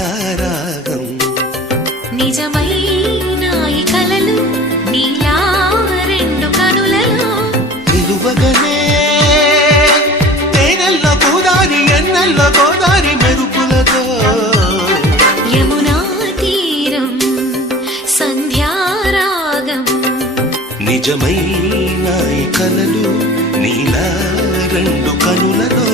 నీలా రాగం నిజమైన ఈ కలలు నీలా రెండు కనులలో నిలువగనే తేనెల్లో గోదారి ఎన్నెల్లో గోదారి మెరుపులతో యమునా తీరం సంధ్యారాగం నిజమైన ఈ కలలు నీలా రెండు కనులలో